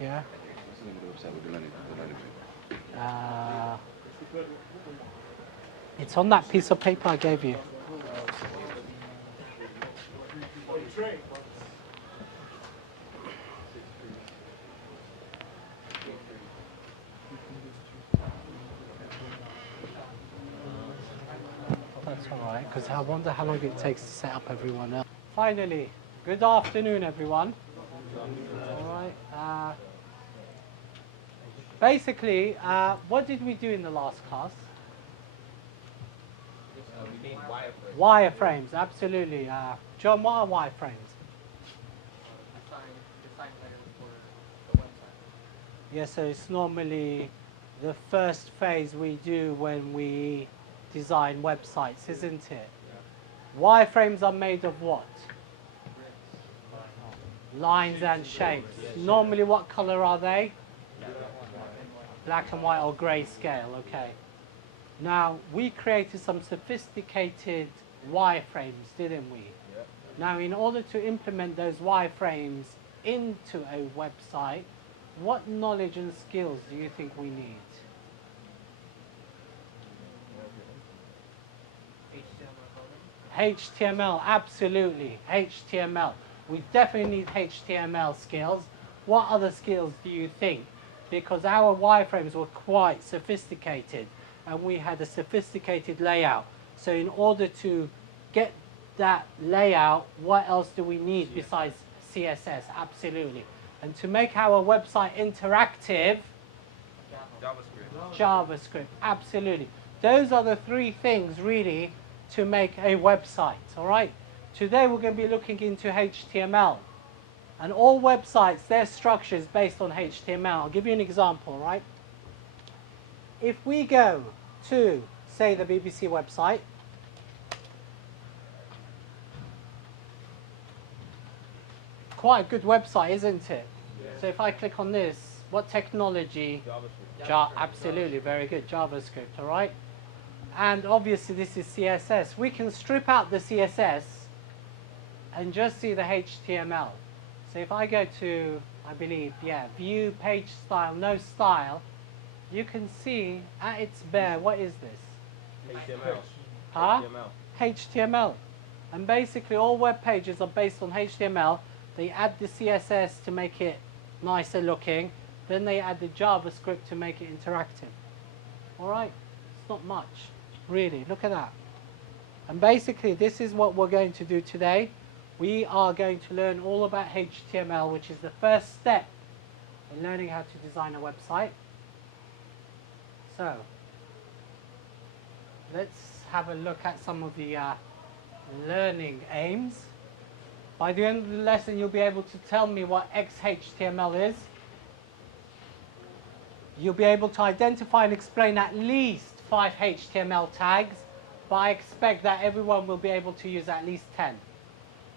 Yeah. It's on that piece of paper I gave you. That's all right, because I wonder how long it takes to set up everyone else. Finally, good afternoon, everyone. All right. Basically, what did we do in the last class? We need wireframes. Wireframes, absolutely. John, what are wireframes? Design layers for the website. Yeah, so it's normally the first phase we do when we design websites, isn't it? Wireframes are made of what? Lines and shapes. Normally, what color are they? Black and white or grayscale, okay. Now, we created some sophisticated wireframes, didn't we? Yeah. Now, in order to implement those wireframes into a website, what knowledge and skills do you think we need? HTML, absolutely, HTML. We definitely need HTML skills. What other skills do you think? Because our wireframes were quite sophisticated and we had a sophisticated layout. So in order to get that layout, what else do we need besides CSS? Absolutely. And to make our website interactive, JavaScript, absolutely. Those are the three things really to make a website, all right? Today we're going to be looking into HTML. And all websites, their structure is based on HTML. I'll give you an example, right? If we go to, say, the BBC website, quite a good website, isn't it? Yeah. So if I click on this, what technology? JavaScript. Absolutely, very good, JavaScript, all right? And obviously this is CSS. We can strip out the CSS and just see the HTML. So if I go to, I believe, view, page style, no style, you can see at its bare, what is this? HTML. Huh? HTML. And basically all web pages are based on HTML. They add the CSS to make it nicer looking. Then they add the JavaScript to make it interactive. All right? It's not much, really. Look at that. And basically this is what we're going to do today. We are going to learn all about HTML, which is the first step in learning how to design a website. So, let's have a look at some of the learning aims. By the end of the lesson, you'll be able to tell me what XHTML is. You'll be able to identify and explain at least 5 HTML tags, but I expect that everyone will be able to use at least 10.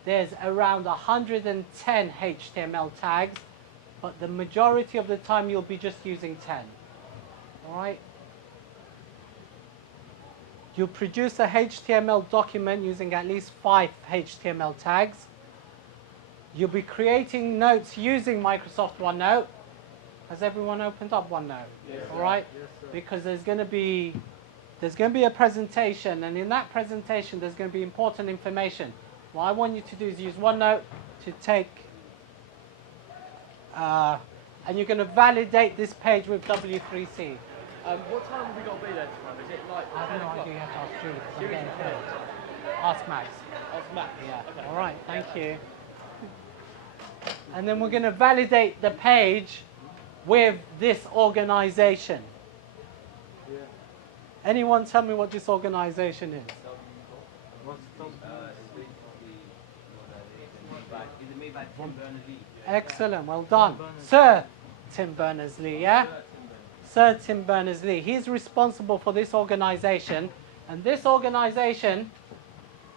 There's around 110 HTML tags, but the majority of the time you'll be just using 10. All right? You'll produce a HTML document using at least 5 HTML tags. You'll be creating notes using Microsoft OneNote. Has everyone opened up OneNote? Yes, all right? Yes, sir. Because there's going to be a presentation, and in that presentation there's going to be important information. What I want you to do is use OneNote to take, and you're going to validate this page with W3C. What time have we got to be there tomorrow? Is it like I have no idea, you have to ask Julie because I'm getting killed. Ask Max. Ask Max. Yeah. Okay. All right, thank you. And then we're going to validate the page with this organization. Yeah. Anyone tell me what this organization is? Is it made by Tim Berners-Lee? Excellent, well done. Sir Tim Berners-Lee, yeah? Sir Tim Berners-Lee. He's responsible for this organization, and this organization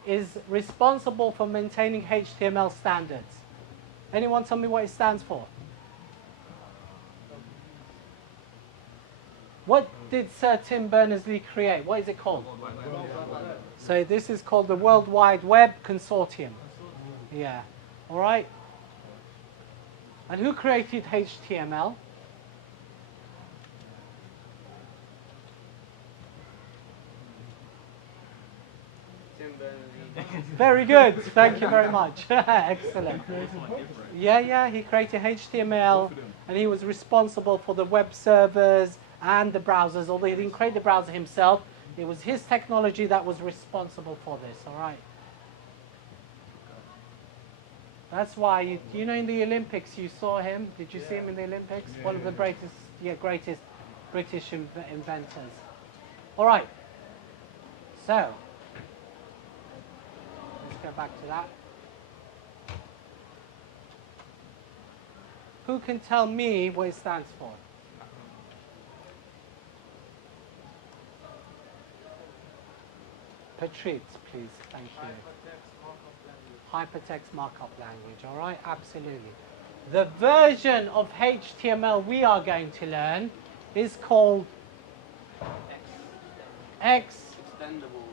is responsible for maintaining HTML standards. Anyone tell me what it stands for? What did Sir Tim Berners-Lee create? What is it called? So this is called the World Wide Web Consortium. Yeah. All right. And who created HTML? Tim Berners-Lee. Very good. Thank you very much. Excellent. Yeah, he created HTML and he was responsible for the web servers and the browsers. Although he didn't create the browser himself, it was his technology that was responsible for this, all right? That's why, you know, in the Olympics you saw him. Did you see him in the Olympics? One of the greatest British inventors. All right. So, let's go back to that. Who can tell me what it stands for? Patrice, please. Thank you. Hypertext markup language. All right, absolutely. The version of HTML we are going to learn is called X. Extendable.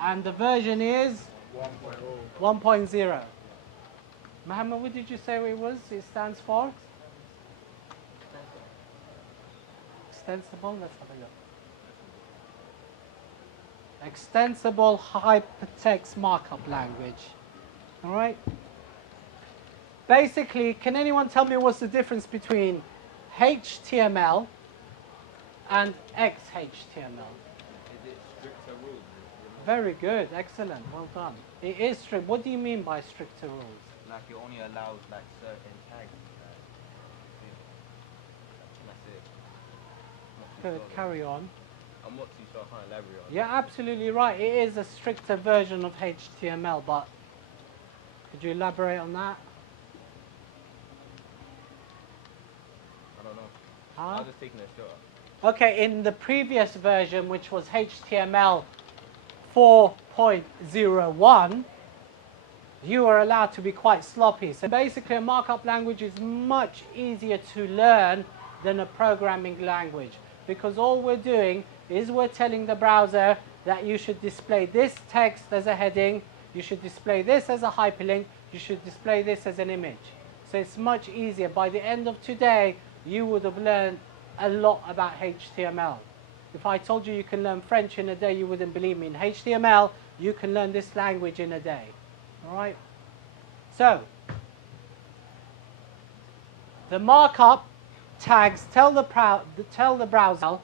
And the version is 1.0. Mohammed, what did you say it was? It stands for? Extensible? Let's have a look. Extensible hypertext markup language. All right? Basically, can anyone tell me what's the difference between HTML and XHTML? Is it stricter rules? Very good. Excellent. Well done. It is strict. What do you mean by stricter rules? Like it only allows like certain tags. That's it. Good. Carry on. I'm not too sure. I can't elaborate on Yeah, absolutely right. It is a stricter version of HTML, but could you elaborate on that? I don't know. Huh? I was just taking a shot. Okay, in the previous version, which was HTML 4.01, you are allowed to be quite sloppy. So basically, a markup language is much easier to learn than a programming language, because all we're doing is we're telling the browser that you should display this text as a heading, you should display this as a hyperlink, you should display this as an image. So it's much easier. By the end of today, you would have learned a lot about HTML. If I told you you can learn French in a day, you wouldn't believe me. In HTML, you can learn this language in a day. All right? So, the markup tags tell the browser,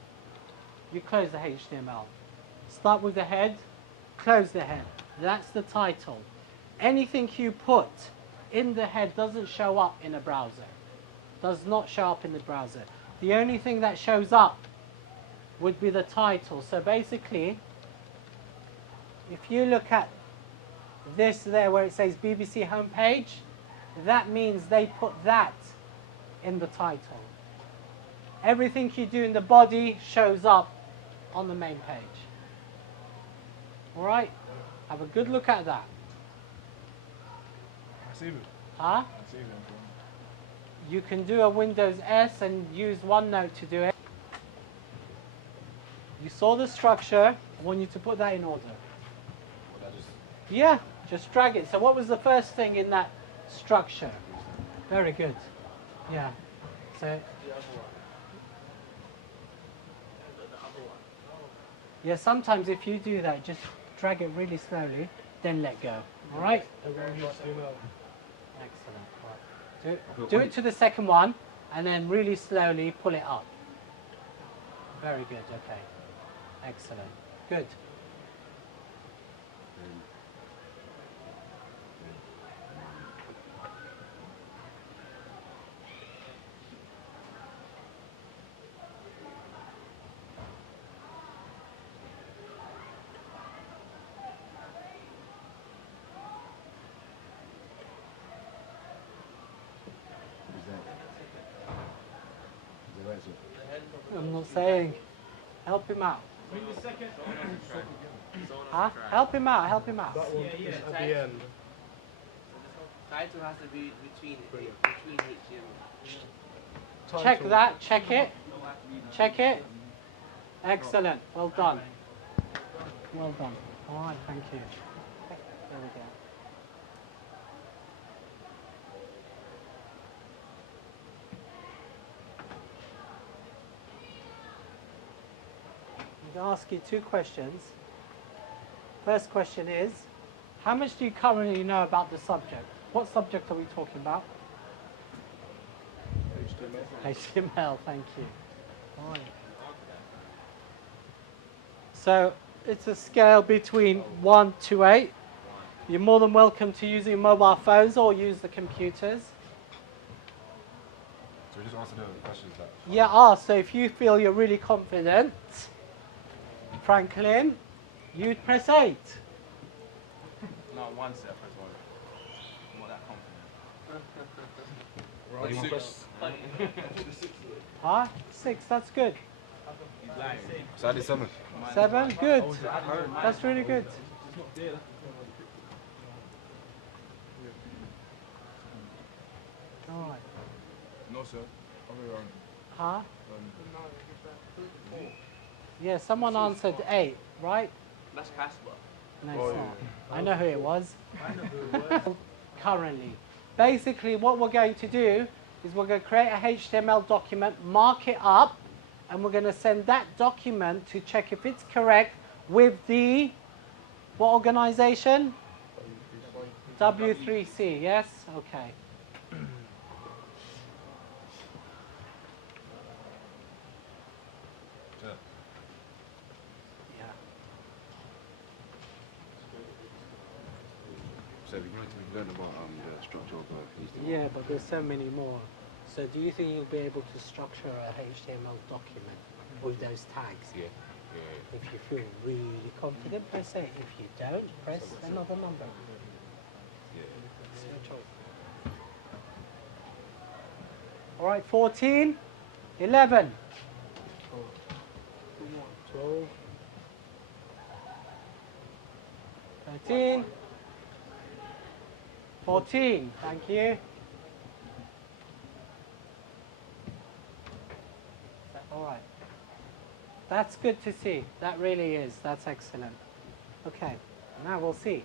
you close the HTML. Start with the head, close the head. That's the title. Anything you put in the head doesn't show up in a browser. Does not show up in the browser. The only thing that shows up would be the title. So basically, if you look at this there where it says BBC homepage, that means they put that in the title. Everything you do in the body shows up on the main page. All right? Have a good look at that. I see it. Huh? I see it. You can do a Windows S and use OneNote to do it. You saw the structure. I want you to put that in order. Yeah, just drag it. So what was the first thing in that structure? Very good. Yeah. So yeah, sometimes if you do that, just drag it really slowly, then let go. All right? Excellent. Right. Do it to the second one, and then really slowly pull it up. Very good. Okay. Excellent. Good. I'm not saying. Help him out. Huh? Help him out. Help him out. That one is at the end. Title has to be between HTML. Check that. Check it. Check it. Excellent. Well done. Well done. All right. Thank you. There we go. to ask you two questions. First question is, how much do you currently know about the subject? What subject are we talking about? HTML. HTML, thank you. Right. So it's a scale between 1 to 8. You're more than welcome to use your mobile phones or use the computers. So we just answer the questions that... Yeah, so if you feel you're really confident, Franklin, you'd press 8. No, one set, press one. I'm not that confident. Huh? 6, that's good. He's lying. So I did 7. 7, good. That's really good. All right. No, sir. Huh? Yeah, someone answered 8, right? That's Casper. No, it's not. I know who it was. Currently. Basically, what we're going to do is we're going to create a HTML document, mark it up, and we're going to send that document to check if it's correct with the, what organization? W3C, yes? Okay. So we learned about the structure of HTML. Yeah, but there's so many more. So do you think you'll be able to structure a HTML document with those tags? Yeah. If you feel really confident, press 8. If you don't, press another number. It's your choice. All right, 14, 11, 12, 13, 14, thank you. All right. That's good to see. That really is. That's excellent. Okay, now we'll see.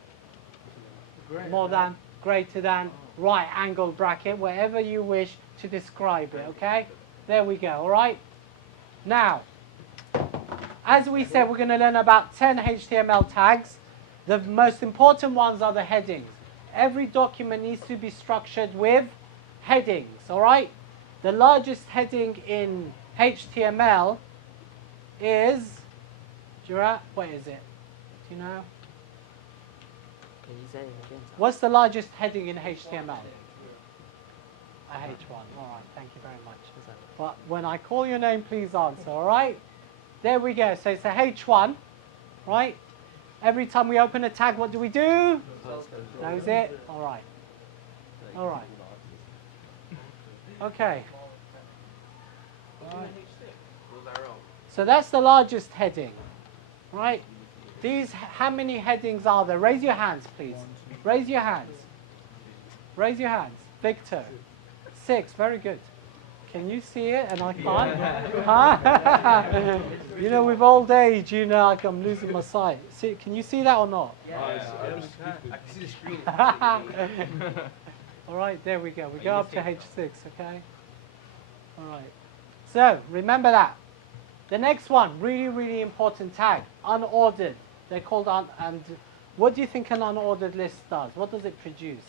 More than, greater than, right angle bracket, wherever you wish to describe it, okay? There we go, all right? Now, as we said, we're going to learn about 10 HTML tags. The most important ones are the headings. Every document needs to be structured with headings, all right? The largest heading in HTML is, Jura, what is it? Do you know? Can you say it again? What's the largest heading in HTML? A H1. All right, thank you very much. But when I call your name, please answer, all right? There we go. So it's a H1, right? Every time we open a tag, what do we do? Close it. All right. All right. Okay. All right. So that's the largest heading, right? These, how many headings are there? Raise your hands, please. Raise your hands. Raise your hands. Victor. 6, very good. Can you see it and I can't? Huh? You know, with old age, you know, like I'm losing my sight. See, can you see that or not? Yeah. I can see the screen. All right, there we go. We go up to H6, okay? All right. So, remember that. The next one, really, really important tag, unordered. They're called, and what do you think an unordered list does? What does it produce?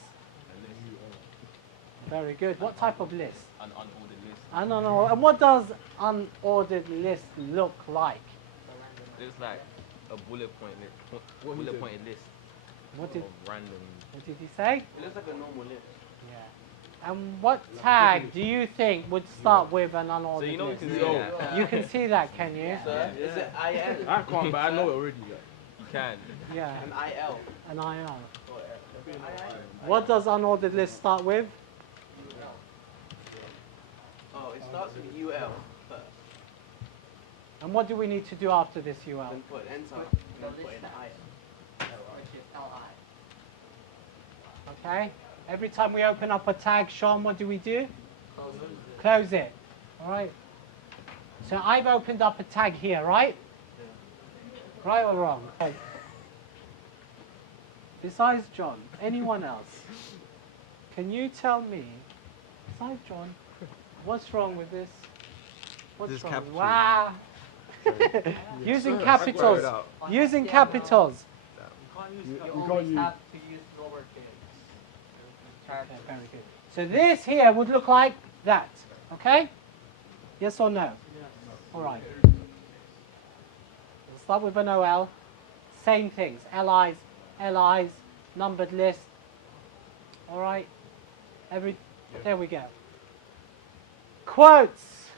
Very good. What type of list? An unordered list. Unordered. And what does unordered list look like? It's like a bullet pointed list. What did, of random. what did he say? It looks like a normal list. Yeah. And what tag do you think would start with an So unordered you know list? you can see that. You can see that, can you? Sir, is it IN? I can't, but I know it already. You can. Yeah. An IL. An IL. What does unordered list start with? Oh, it starts with UL first. And what do we need to do after this UL? Then put enter. Then put in IL. Okay. Every time we open up a tag, Sean, what do we do? Close it. All right. So I've opened up a tag here, right? Right or wrong? Okay. Besides John, anyone else? Can you tell me, besides John, what's wrong with this? What's This wrong? caption. Wow. Using capitals. Using capitals. You can't use. have to use lowercase. Okay, very good. So this here would look like that. Okay? Yes or no? All right. We'll start with an OL. Same things. LIs, LIs, numbered list. All right? There we go. Quotes.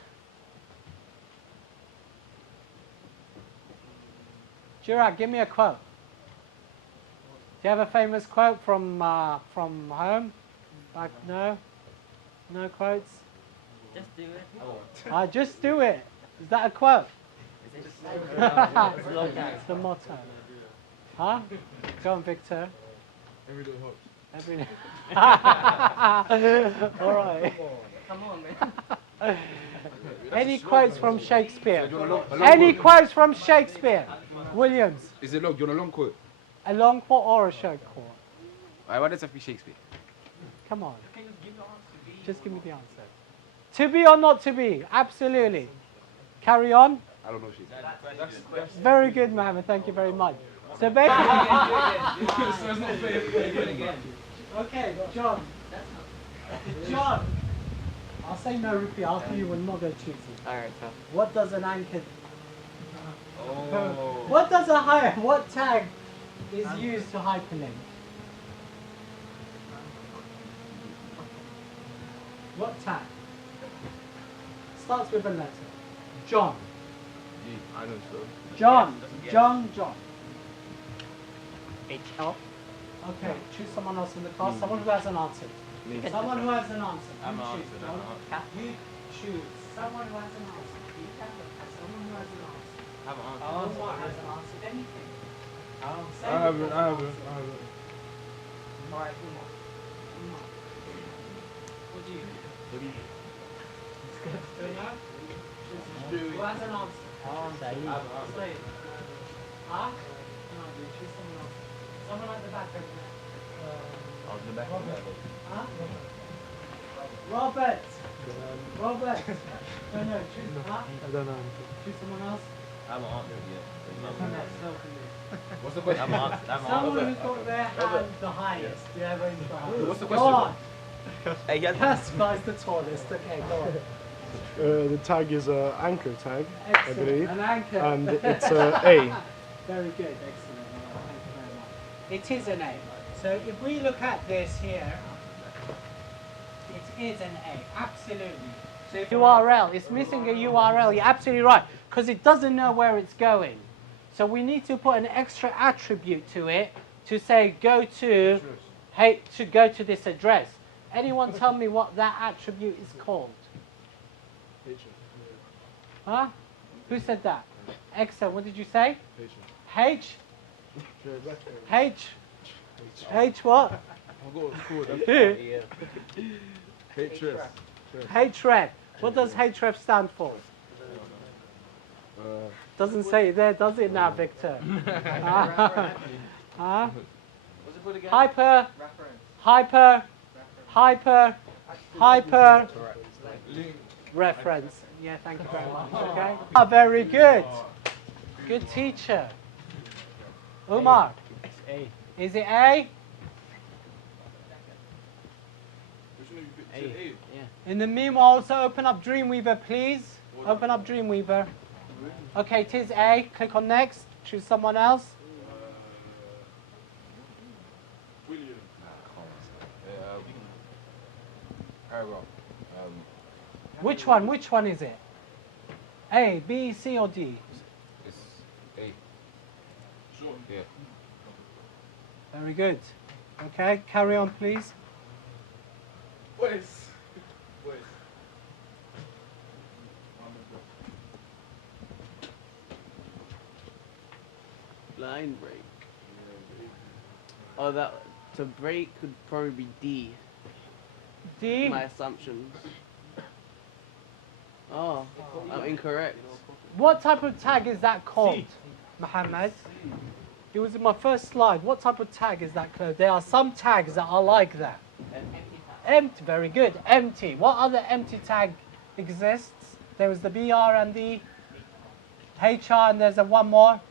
Girard, give me a quote. Do you have a famous quote from home? Like, no? No quotes? Just do it. Just do it. Is that a quote? Is it? It's the motto. Huh? Go on, Victor. Every day helps. Every day. All right. Come on, man. Any quotes from Shakespeare? Any quotes from Shakespeare? Williams. Is it long? You want a long quote? A long quote or a short quote? Why does it have to be Shakespeare? Come on. Just give me the answer. To be or not to be? Absolutely. Carry on. I don't know Shakespeare. Very good, Mohammed. Thank you very much. So basically... Okay, John. John. I'll say no repeat after you will not go choosing. Alright, so. What does an anchor... What does what tag is used to hyperlink? What tag? Starts with a letter. John. I know so. John. John. HL. Okay, choose someone else in the class. Someone who has an answer. Someone who has an answer. I'm You an choose. answer, I'm an John. You choose. Someone who has an answer. Someone who has an answer. I have an answer. Omar hasn't answered anything. I haven't. Alright, Umar. What do you do? It's good. Do you know? Who has an answer? Say it. Huh? No, you choose someone else. Someone at the back over there. I'll do back. Huh? Robert! Robert! No, choose. Huh? I don't know. Choose someone else. I have an answer, What's the question? Someone who's got their hand the highest. Yeah, raise the highest. What's the Go question? on. Hey, Yes, guy's the tallest. Okay, go on. The tag is an anchor tag, I Excellent. believe. An anchor. And it's A. Very good. Excellent. All right, thank you very much. It is an A. So if we look at this here, it is an A. Absolutely. So if URL, it's missing a URL. You're absolutely right, because it doesn't know where it's going. So we need to put an extra attribute to it to say go to this address. Anyone tell me what that attribute is called? Huh? Who said that? Excellent. What did you say? H? H what? Href. What does href stand for? Doesn't say it there, does it now, Victor? Huh? Hyper reference. Yeah, thank you very much. Okay. Very good. Good teacher. Umar. Is it A? A. In the meanwhile, also open up Dreamweaver, please. Open up Dreamweaver. Okay, it is A. Click on next. Choose someone else. Paragraph. Which one? Which one is it? A, B, C, or D? It's A. Sure. Yeah. Very good. Okay, carry on, please. Pues. Line break. Oh, that to break could probably be D. D? My assumptions. Oh, I'm incorrect. What type of tag is that called, Mohammed? It was in my first slide. What type of tag is that called? There are some tags that are like that. Empty, very good. Empty. What other empty tag exists? There was the BR and the HR, and there's a one more.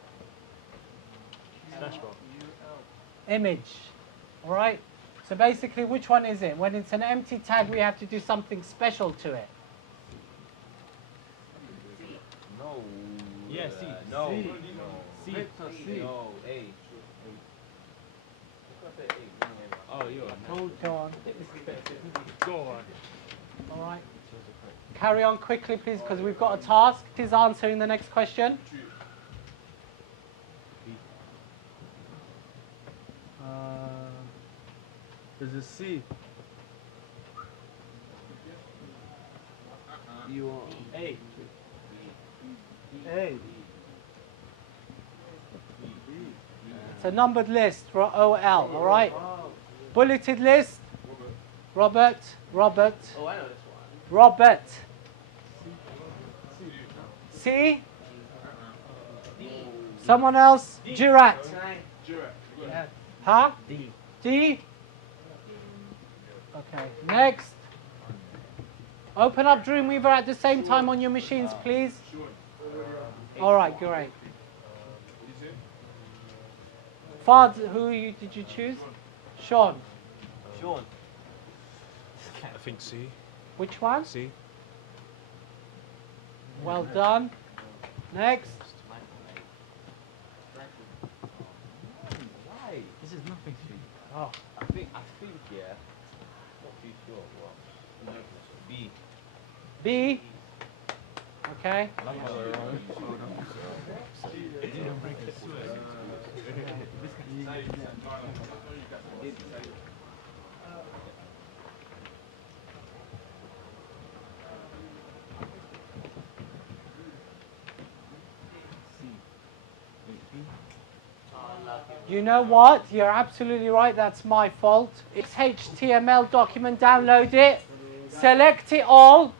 Slash bar. Image. All right? So basically, which one is it? When it's an empty tag, we have to do something special to it. No. Yeah, C. No. C. C. C. No. A. Oh, yo. Go on. Go on. All right. Carry on quickly, please, because we've got a task. Is answering the next question. There's a C. You are. A. A. It's a numbered list for OL, all right? Bulleted list. Robert. Robert. Oh, I know this one. Robert. C. Someone else? Jurat. Huh? D. D. Okay, next. Open up Dreamweaver at the same time on your machines, please. All right, great. Fard, did you choose? Sean. Sean. I think C. Which one? C. Well done. Next. Why? This is nothing to you. Oh, I think, yeah. Not too sure, but B. B. Okay. You know what? You're absolutely right. That's my fault. It's HTML document. Download it. Select it all.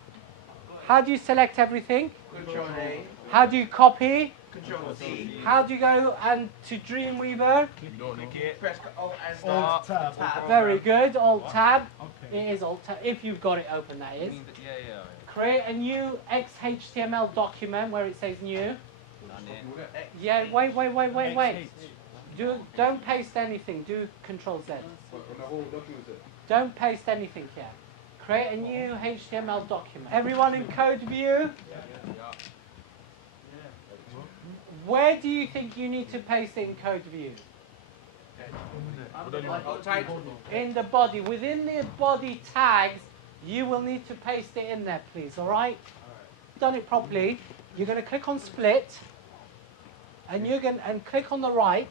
How do you select everything? Control A. How do you copy? Control C. How do you go and to Dreamweaver? Press Alt and Alt start. tab. Very good. Alt tab. It is Alt tab. If you've got it open, that is. Yeah. Create a new XHTML document where it says new. Done it. Yeah. Wait. Don't paste anything. Do Control Z. Don't paste anything here. Create a new HTML document. Everyone in code view? Where do you think you need to paste it in code view? In the body. Within the body tags, you will need to paste it in there, please, all right? Done it properly. You're going to click on split, and you're going to click on the right,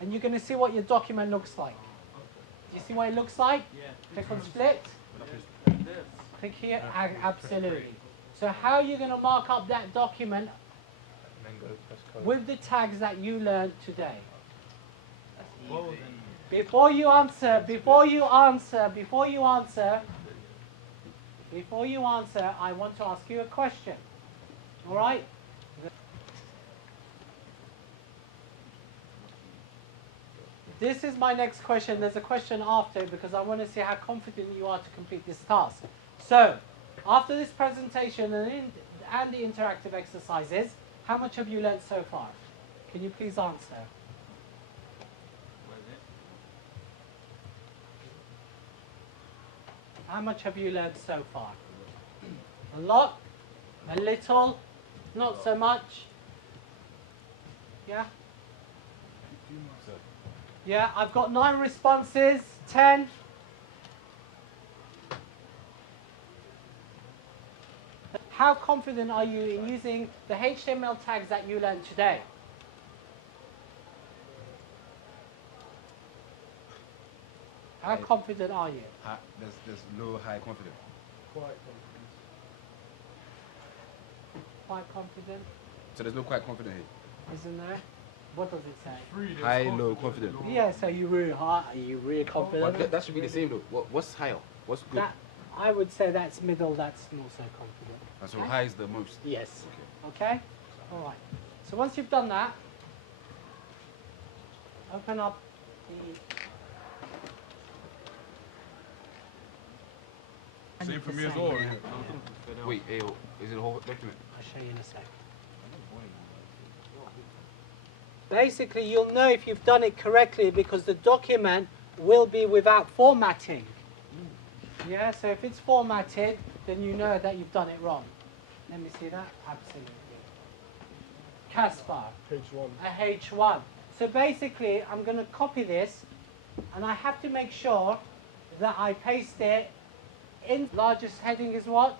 and you're going to see what your document looks like. Do you see what it looks like? Yeah. Click on split. Click here. Absolutely. So how are you going to mark up that document with the tags that you learned today? Before you answer, I want to ask you a question. All right? This is my next question. There's a question after because I want to see how confident you are to complete this task. So, after this presentation and the interactive exercises, how much have you learned so far? Can you please answer? How much have you learned so far? A lot? A little? Not so much? Yeah? Yeah, I've got 9 responses. 10. How confident are you in using the HTML tags that you learned today? How confident are you? There's low high confidence. Quite confident? So there's no quite confident here. Isn't there? What does it say? High, low, confident. Yeah, so you really high, are you really confident? But that should be the same though. What's higher? What's good? That, I would say that's middle, that's not so confident. And so high is the most. Yes. Okay? All right. So once you've done that, open up the... Same for me as well. Wait, is it a whole document? I'll show you in a sec. Basically, you'll know if you've done it correctly because the document will be without formatting. Yeah, so if it's formatted, then you know that you've done it wrong. Let me see that. Absolutely. Caspar. H1. A H1. So basically, I'm going to copy this, and I have to make sure that I paste it in. Largest heading is what?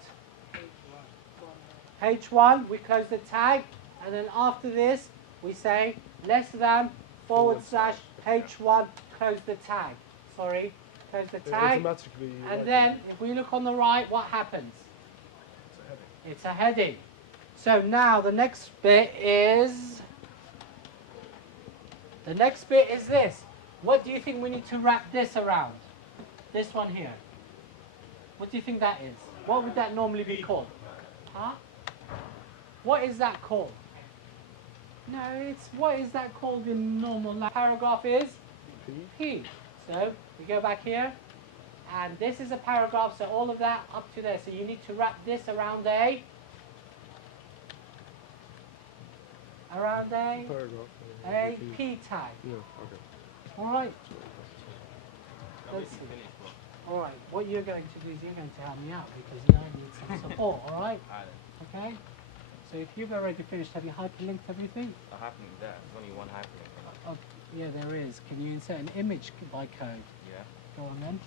H1. We close the tag, and then after this, we say less than / H1, close the tag. Sorry, close the tag. Automatically. And then, if we look on the right, what happens? It's a heading. So now the next bit is this. What do you think we need to wrap this around? This one here. What do you think that is? What would that normally be called? Huh? What is that called? No, it's what is that called in normal language? Paragraph is P. So we go back here, and this is a paragraph. So all of that up to there. So you need to wrap this around a Paragraph. a P tag. Yeah, okay. All right. Let's see. All right. What you're going to do is you're going to help me out because you need some support. All right. Okay. So if you've already finished, have you hyperlinked everything? I hyperlink that. There's only one hyperlink. Oh, yeah, there is. Can you insert an image by code? Yeah. Go on then.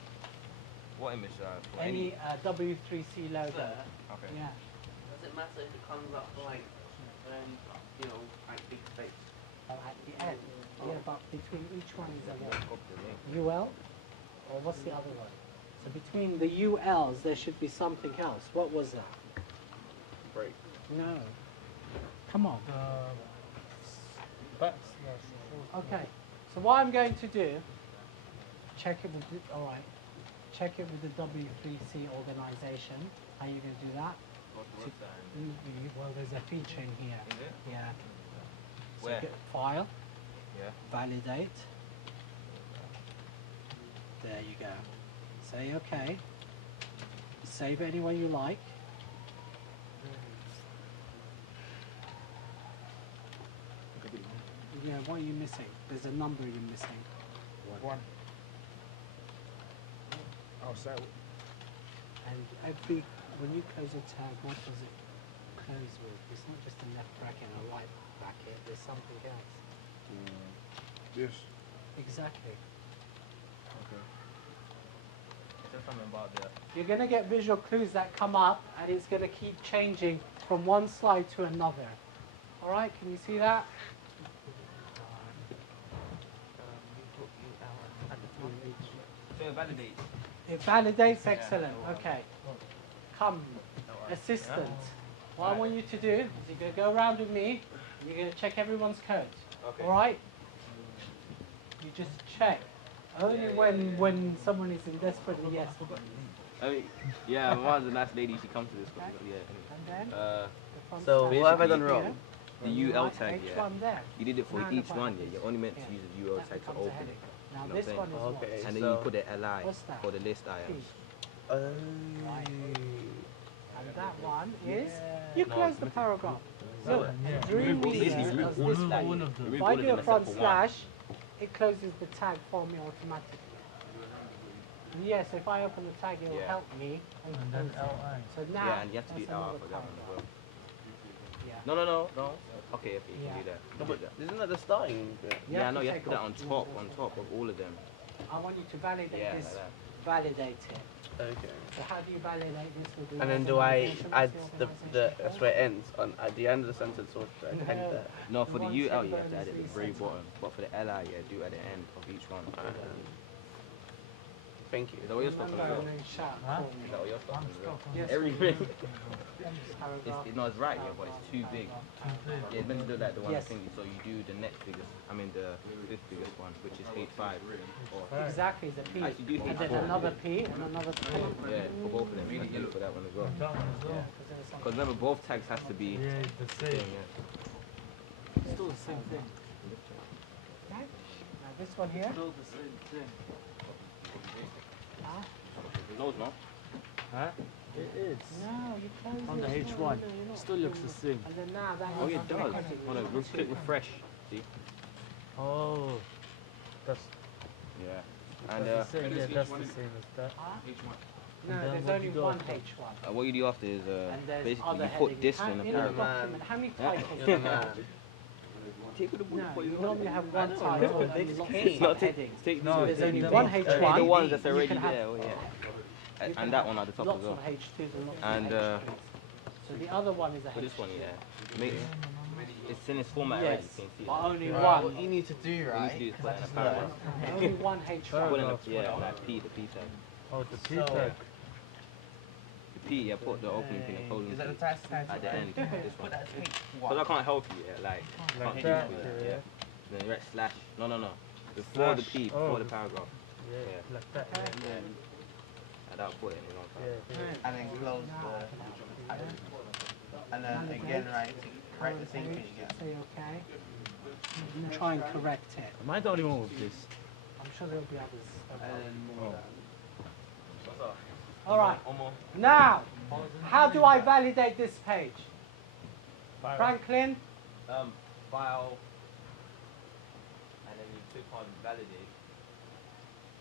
What image? For Any W3C logo. Okay. Yeah. Does it matter if it comes up like, you know, like big space? At the end. Yeah, but between each one is a what? Copy the link. UL? Or what's the other one? So between the ULs, there should be something else. What was that? Break. No. Come on. Backslash. Okay. So what I'm going to do, check it with the, all right. Check it with the W3C organization. How are you going to do that? What's that? Well, there's a feature in here. Is it? Yeah. So Where? get file, Yeah. validate. There you go. Say okay. Save it any way you like. Yeah, what are you missing? There's a number you're missing. 1. Oh, so And every, when you close a tab, what does it close with? It's not just a left bracket and a right bracket, there's something else. Yes. Exactly. Okay. Is there something about the... You're going to get visual clues that come up and it's going to keep changing from one slide to another. Alright, can you see that? So it validates. It validates, excellent. Okay. Come, assistant. What I want you to do is you're going to go around with me. You're going to check everyone's code. Okay. All right? You just check. Only when someone is in desperate need. Yes. I mean, yeah, my mom's a nice lady. She comes to this. Okay. Yeah. And then Uh, the front So slash what have I done here, wrong? the then UL write tag, yeah. H1 there. You did it for Now each the one, button. yeah. You're only meant to Yeah. use the UL That tag to becomes a open heading. it. Now You know this what I'm one is what? Okay. And then So- you put the LI What's that? for the list P. items. And that one is, you No, close it's the missing. paragraph. So, Look, during basically, readers remove of all this of them. value. Remove If all I of do them a front except for one. slash, it closes the tag for me automatically. Yes, if I open the tag, it will Yeah. help me. And then So now, Yeah, and you have to do that's LR another for that one as well. paragraph. Yeah. No. Okay, you Yeah. can do that. No, but isn't that the starting bit? Yeah, I know, you have take to put that off on top of all of them. I want you to validate Yeah, this, like that. validate it. Okay. So how do you validate this with the And then do I organization? add What's the organization that's code? where it ends on at the end of the sentence, or should I end No. there? No, for the One UL, you second have to add it at the is very reset. bottom. But for the LI, yeah, do at the end of each one. Thank you. Is that what you're stopping as Remember well? and then shout, Is call that me. what you're stopping as well? Yes, Everything. paragraph, No, it's right, yeah, but it's too big. paragraph. Yeah, it's meant to do like the one Yes. thing. So you do the next biggest, the fifth biggest one, which is H5. Or, Exactly, the P. Actually, do And then H4. another P and another P. yeah, for both of them. You do it for that one as well. Yeah, 'cause there was something. Because remember, both tags has to be Yeah, the the same. same. Yeah. Still the same thing. Okay. Now this one here. Still the same thing. Ah, Those, no? Huh? It is. no, you close On the it. H1. No, you're not Still looks doing the it. same. And then now that Oh, one's it on does. the Hold on, let's click refresh. See? Oh, that's Yeah. And that's the same. Yeah, that's the same as that. Huh? And No, then there's what only you do one after? H1. what you do after is And there's basically other you put headings. this How, in a in a paragraph. document, how many You're the titles? man. Take the bullet No, point you you normally want. have one know, title bro, and they lots just of came. Not headings. take No, There's they- only they one don't- H1. the ones that's you already can have there. Oh, yeah. You can And that have one at the top lots as well. of H2s and lots And, of H3s. So the other one is a For H2. this one, yeah. It's in its format already. Yes, You can see but it. only Right, one. what you need to do, You need right? to do is put it in a Just paragraph. Only one H1. Put in a, Paragraph. yeah, like P, the P tag. Oh, the P So- tag. The P, yeah, put the opening thing and closing Is that thing the task title? at the end. This one. Put that H1. Because I can't help you, yeah, like, I Like can't that, help you with yeah. that, yeah. Then right slash, no. Before the Slash, P, before oh. the paragraph. Yeah, Yeah. like that. Yeah, And that'll put it in one yeah. paragraph. yeah. And then close the title. And then again, write the same thing again. Say okay. And try and correct it. Am I the only one with this? I'm sure there'll be others. And then All right. One more. Now, how do I validate this page? Franklin? File, and then you click on validate,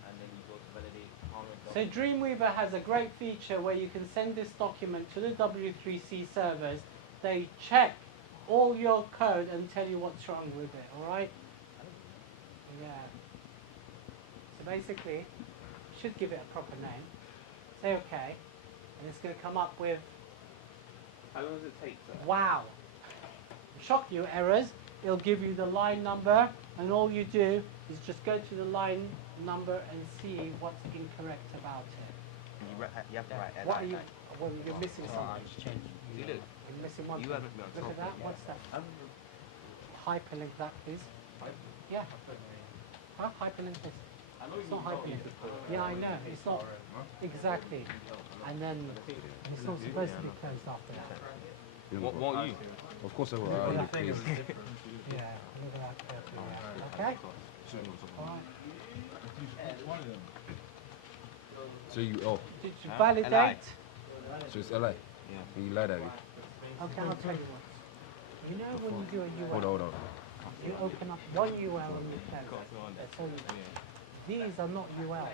and then you go to validate comment. So Dreamweaver has a great feature where you can send this document to the W3C servers. They check all your code and tell you what's wrong with it, alright? Yeah. So basically, you should give it a proper name. Say okay, and it's going to come up with, How long does it take, sir? wow. Shock you errors. It'll give you the line number, and all you do is just go to the line number and see what's incorrect about it. you have to write that. What are you? Well, you're missing something. See, look, You're missing one you thing. haven't been on Look top at that. of it. What's that? Hyperlink that, please. Yeah. Huh? Hyperlink this. It's not hyperlink. Yeah, I know. It's not exactly. And then it's not supposed to be closed after that. Won't you? Of course I will. Look I'll at that. Yeah. Look at that carefully. Yeah. Okay. All right. So you, oh, Did you Huh? validate? LI. so it's LI. Yeah. You lied at me. Okay, I'll tell you what. You know when you do a URL, Hold on. you open up one URL and you close it. That's all you do. These are not URLs.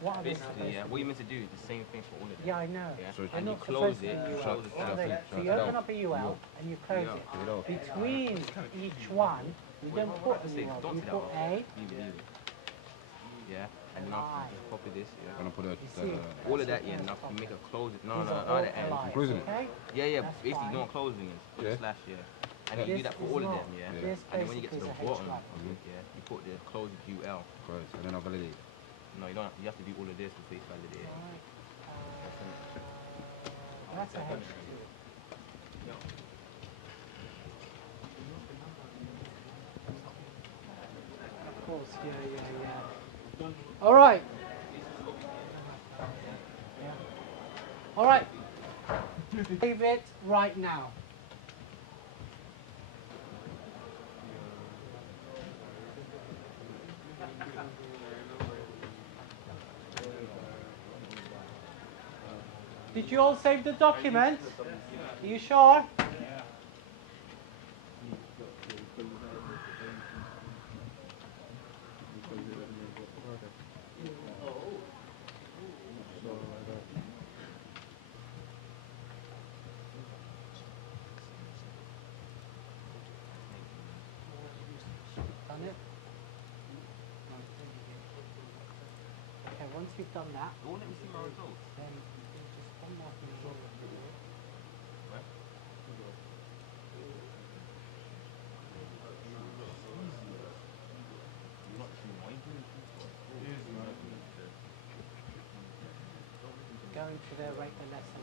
What are they supposed Basically, yeah, to what be? you meant to do is the same thing for all of them. Yeah, I know. Yeah. So They're and you not close supposed to it, be you URLs. close it What are down. they? So you open up a URL and you close it. Take it out. Between each one, you don't put a Say, URL. don't You say that put out. a. Leave it. Yeah, and then after you just copy this, yeah. Gonna put it. You see? All of that, yeah, now you make a close it. No, These are not all at the end. alike, Closing it. okay? Yeah, yeah, That's basically fine. not closing it. Put Yeah. a slash, yeah. And Yeah. you do that for This all is of not. them, yeah. This And then when you get to basically the is a bottom, H1. yeah, you put the close UL. Correct. And then I'll validate. No, you don't. You have to do all of this before you validate it. Alright. That's a H2. Of course, yeah. All right. All right. Save it right now. Did you all save the document? Are you sure? Done it? Okay, once you've done that, Oh, let me see my results. then just one more thing. Go into there, rate the lesson.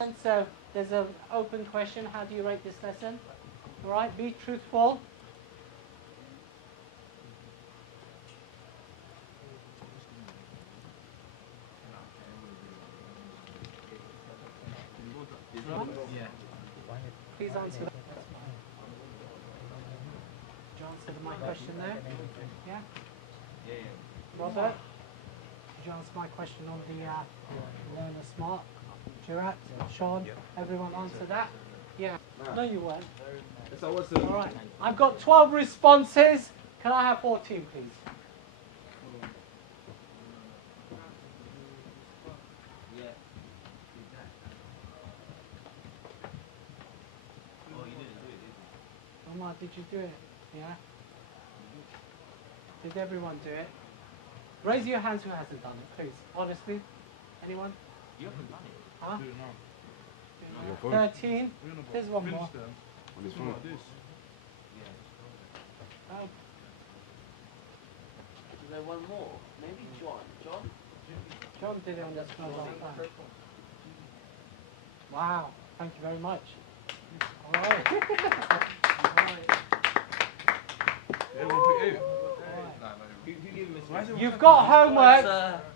And so there's an open question. How do you rate this lesson? All right, be truthful. Yeah. Please answer that. Did you answer my question there? Yeah? Yeah, yeah. Robert? Did you answer my question on the Learner Smart? Jurat? Sean? Everyone answer that? Yeah. No, you weren't. So what's the... All right. I've got 12 responses. Can I have 14, please? Yeah. Oh, you didn't do it, did you? Omar, did you do it? Yeah? Did everyone do it? Raise your hands who hasn't done it, please. Honestly. Anyone? You haven't done it. Huh? Your phone? 13. There's one more. On his phone? Oh, Is there one more? Maybe John. John? John did it on his phone last time. Wow. Thank you very much. All right. Who gave him a six? You've got homework.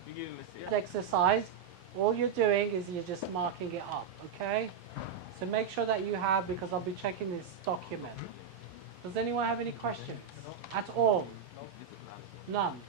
Who gave him a six? Exercise. All you're doing is you're just marking it up, okay? So make sure that you have, because I'll be checking this document. Does anyone have any questions? At all? None.